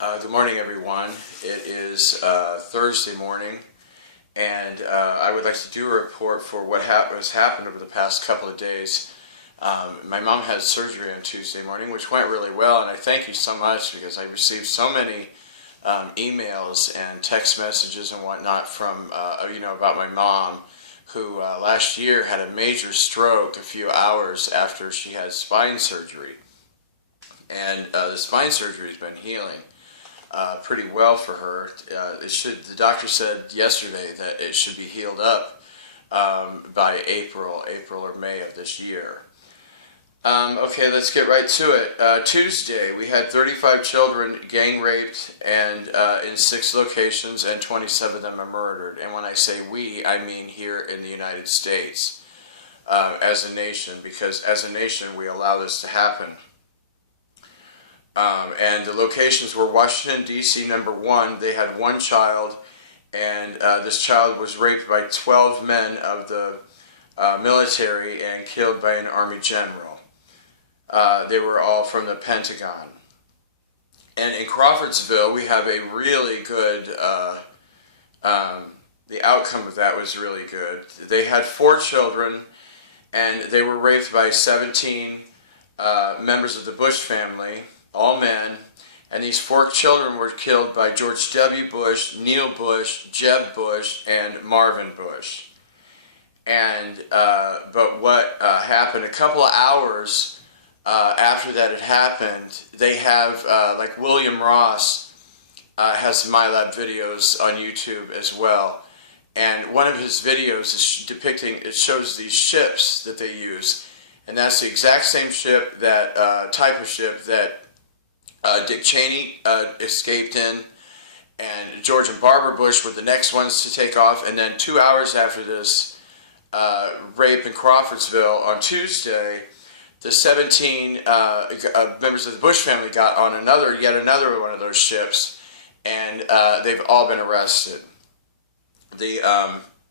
Good morning, everyone. It is Thursday morning, and I would like to do a report for what has happened over the past couple of days. My mom had surgery on Tuesday morning, which went really well, and I thank you so much because I received so many emails and text messages and whatnot from, about my mom, who last year had a major stroke a few hours after she had spine surgery. And the spine surgery has been healing pretty well for her. The doctor said yesterday that it should be healed up by April or May of this year. Okay, let's get right to it. Tuesday, we had 35 children gang raped and in 6 locations, and 27 of them are murdered. And when I say we, I mean here in the United States as a nation, because as a nation we allow this to happen. And the locations were Washington, D.C., number 1. They had 1 child, and this child was raped by 12 men of the military and killed by an Army general. They were all from the Pentagon. And in Crawfordsville, we have a really good, the outcome of that was really good. They had 4 children, and they were raped by 17 members of the Bush family, all men, and these 4 children were killed by George W. Bush, Neil Bush, Jeb Bush, and Marvin Bush. And but what happened a couple of hours after that had happened, they have, like William Ross has MILAB videos on YouTube as well. And one of his videos is depicting, it shows these ships that they use. And that's the exact same ship, that type of ship that Dick Cheney escaped in, and George and Barbara Bush were the next ones to take off. And then 2 hours after this rape in Crawfordsville on Tuesday, the 17 members of the Bush family got on yet another one of those ships, and they've all been arrested. The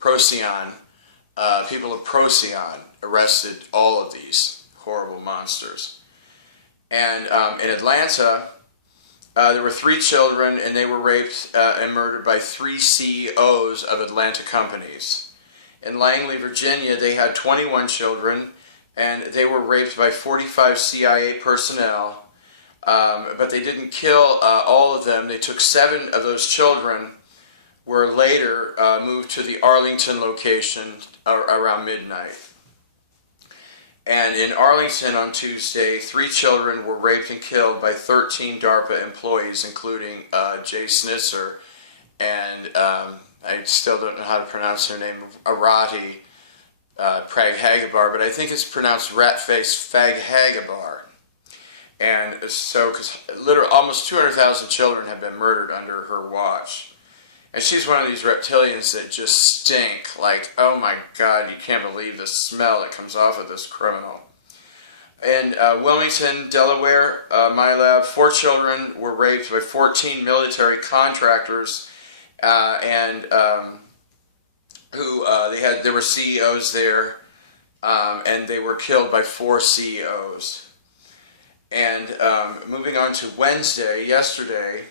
Procyon, people of Procyon arrested all of these horrible monsters. And in Atlanta, there were 3 children, and they were raped and murdered by 3 CEOs of Atlanta companies. In Langley, Virginia, they had 21 children, and they were raped by 45 CIA personnel, but they didn't kill all of them. They took 7 of those children, were later moved to the Arlington location around midnight. And in Arlington on Tuesday, 3 children were raped and killed by 13 DARPA employees, including Jay Snitzer, and I still don't know how to pronounce her name, Arati Prag Hagabar, but I think it's pronounced Ratface Fag Hagabar. And so, because literally almost 200,000 children have been murdered under her watch. And she's one of these reptilians that just stink. Like, oh my God, you can't believe the smell that comes off of this criminal. In Wilmington, Delaware, MILAB, 4 children were raped by 14 military contractors, and there were CEOs there, and they were killed by 4 CEOs. And moving on to Wednesday, yesterday,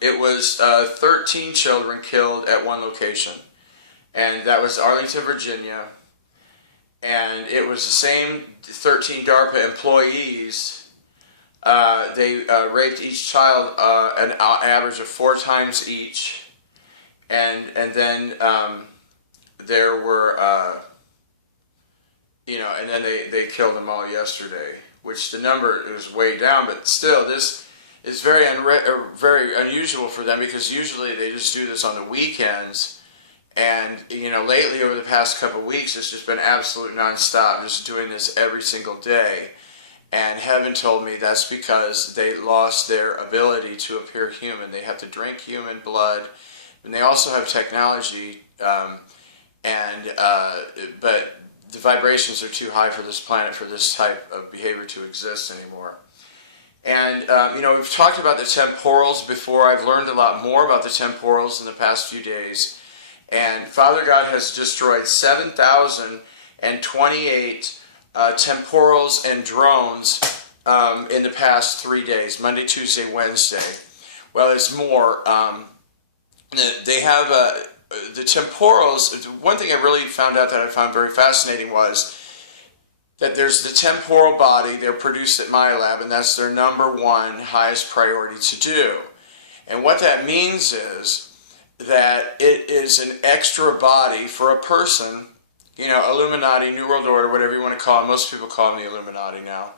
it was 13 children killed at 1 location, and that was Arlington, Virginia, and it was the same 13 DARPA employees. They raped each child an average of 4 times each, and then there were, and then they killed them all yesterday, which the number was way down, but still this is very unusual for them, because usually they just do this on the weekends, and lately over the past couple of weeks it's just been absolute nonstop, just doing this every single day. And heaven told me that's because they lost their ability to appear human. They have to drink human blood, and they also have technology, but the vibrations are too high for this planet for this type of behavior to exist anymore. And, we've talked about the temporals before. I've learned a lot more about the temporals in the past few days. And Father God has destroyed 7,028 temporals and drones in the past 3 days, Monday, Tuesday, Wednesday. Well, it's more. They have the temporals. One thing I really found out that I found very fascinating was that there's the temporal body. They're produced at MILAB, and that's their number one highest priority to do. And what that means is that it is an extra body for a person, Illuminati, New World Order, whatever you want to call them. Most people call them the Illuminati now.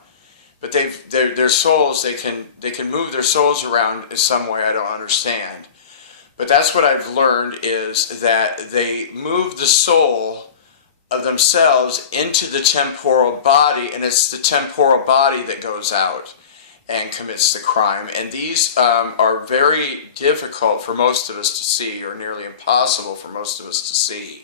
But their souls, they can move their souls around in some way I don't understand. But that's what I've learned, is that they move the soul of themselves into the temporal body, and it's the temporal body that goes out and commits the crime. And these are very difficult for most of us to see, or nearly impossible for most of us to see.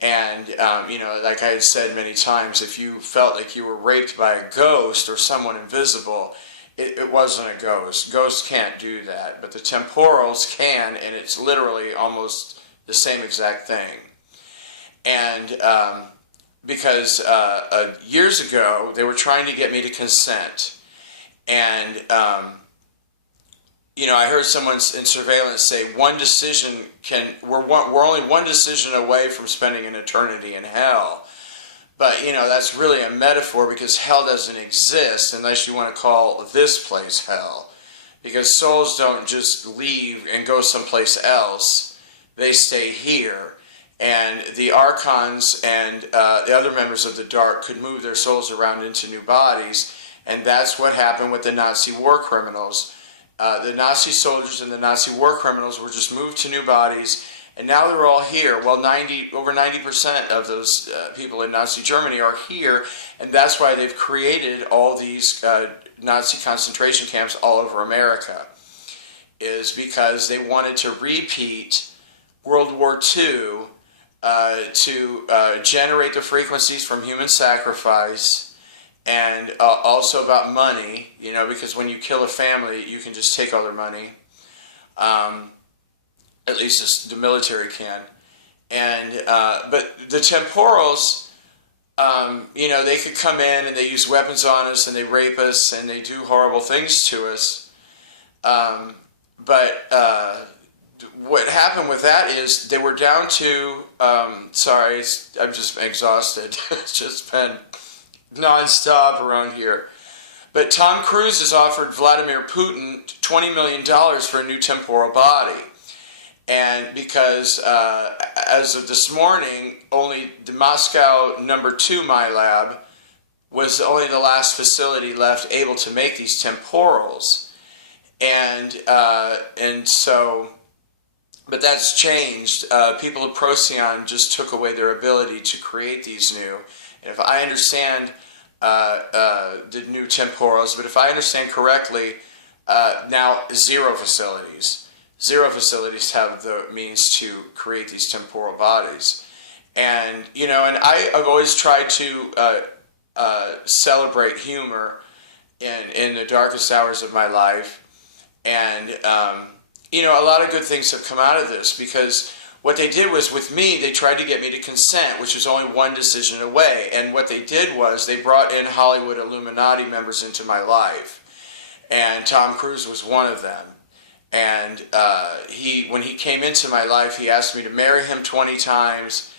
And, like I had said many times, if you felt like you were raped by a ghost or someone invisible, it wasn't a ghost. Ghosts can't do that, but the temporals can, and it's literally almost the same exact thing. And because years ago, they were trying to get me to consent. And, I heard someone in surveillance say we're only one decision away from spending an eternity in hell. But, that's really a metaphor, because hell doesn't exist unless you want to call this place hell. Because souls don't just leave and go someplace else. They stay here. And the archons and the other members of the dark could move their souls around into new bodies. And that's what happened with the Nazi war criminals. The Nazi soldiers and the Nazi war criminals were just moved to new bodies, and now they're all here. Well, over 90% of those people in Nazi Germany are here, and that's why they've created all these Nazi concentration camps all over America, is because they wanted to repeat World War II to generate the frequencies from human sacrifice, and also about money, because when you kill a family, you can just take all their money. At least the military can. And but the temporals, they could come in and they use weapons on us and they rape us and they do horrible things to us. But what happened with that is they were down to, sorry, I'm just exhausted. It's just been non-stop around here. But Tom Cruise has offered Vladimir Putin $20 million for a new temporal body. And because as of this morning, only the Moscow number 2 MILAB was only the last facility left able to make these temporals. And so, but that's changed. People of Procyon just took away their ability to create these new. And if I understand the new temporals, but if I understand correctly, now zero facilities have the means to create these temporal bodies. And, and I've always tried to celebrate humor in the darkest hours of my life. And, a lot of good things have come out of this, because what they did was, with me, they tried to get me to consent, which was only one decision away. And what they did was they brought in Hollywood Illuminati members into my life. And Tom Cruise was one of them. And when he came into my life, he asked me to marry him 20 times.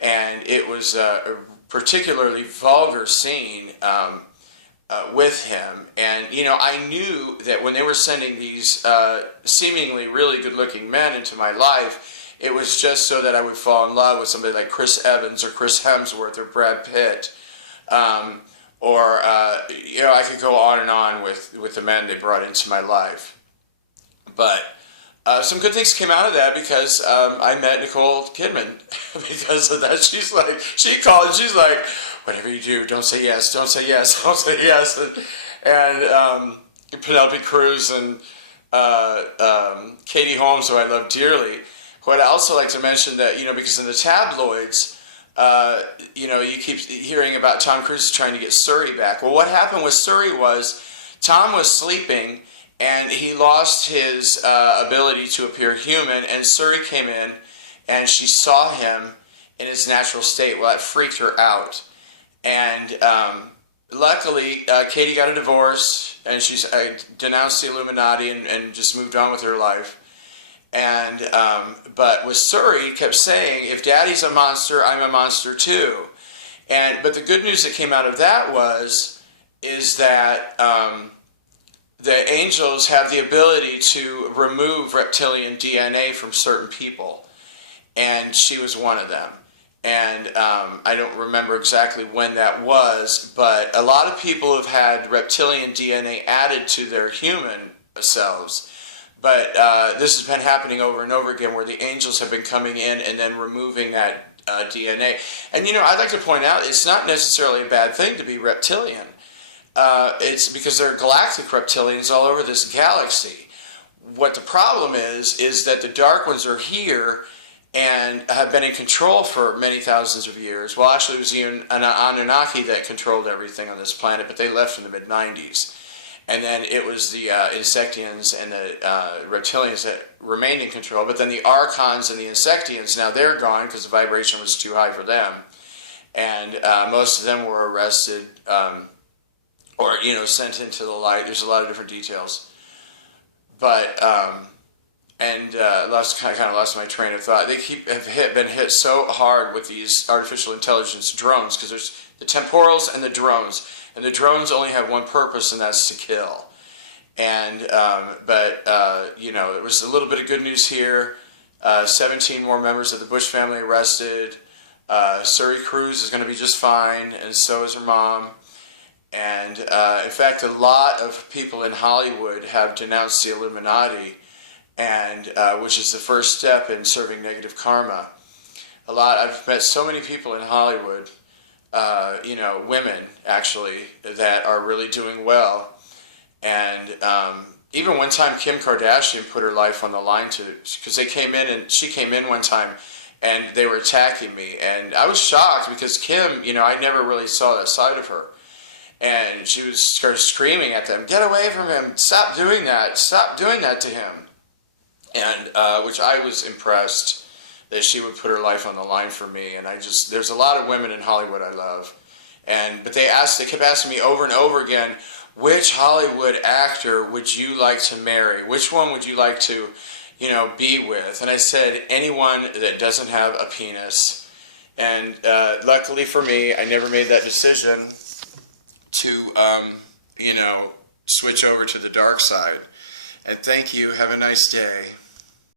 And it was a particularly vulgar scene with him. And, I knew that when they were sending these seemingly really good-looking men into my life, it was just so that I would fall in love with somebody like Chris Evans or Chris Hemsworth or Brad Pitt. I could go on and on with the men they brought into my life. But some good things came out of that, because I met Nicole Kidman because of that. She called and she's like, whatever you do, don't say yes, don't say yes, don't say yes. And Penelope Cruz and Katie Holmes, who I love dearly. But I also like to mention that, because in the tabloids, you keep hearing about Tom Cruise trying to get Suri back. Well, what happened with Suri was Tom was sleeping and he lost his ability to appear human, and Suri came in and she saw him in his natural state. Well, that freaked her out. And luckily, Katie got a divorce, and she's denounced the Illuminati and just moved on with her life. And but with Suri, kept saying, "If Daddy's a monster, I'm a monster too." But the good news that came out of that is that the angels have the ability to remove reptilian DNA from certain people, and she was one of them. And I don't remember exactly when that was, but a lot of people have had reptilian DNA added to their human selves. But this has been happening over and over again, where the angels have been coming in and then removing that DNA. And I'd like to point out, it's not necessarily a bad thing to be reptilian. It's because there are galactic reptilians all over this galaxy. What the problem is that the dark ones are here and have been in control for many thousands of years. Well, actually, it was the Anunnaki that controlled everything on this planet, but they left in the mid-90s. And then it was the Insectians and the reptilians that remained in control. But then the Archons and the Insectians, now they're gone because the vibration was too high for them. And most of them were arrested or, sent into the light. There's a lot of different details. But, kind of lost my train of thought. They have been hit so hard with these artificial intelligence drones, because there's the temporals and the drones. And the drones only have one purpose, and that's to kill. And it was a little bit of good news here. 17 more members of the Bush family arrested. Suri Cruz is going to be just fine, and so is her mom. And in fact, a lot of people in Hollywood have denounced the Illuminati, and which is the first step in serving negative karma. I've met so many people in Hollywood. Women actually that are really doing well, and even one time Kim Kardashian put her life on the line because she came in one time, and they were attacking me, and I was shocked because Kim, I never really saw that side of her, and she started screaming at them, "Get away from him! Stop doing that! Stop doing that to him!" And which I was impressed that she would put her life on the line for me. And there's a lot of women in Hollywood I love. But they kept asking me over and over again, which Hollywood actor would you like to marry? Which one would you like to, be with? And I said, anyone that doesn't have a penis. And luckily for me, I never made that decision to, switch over to the dark side. And thank you. Have a nice day.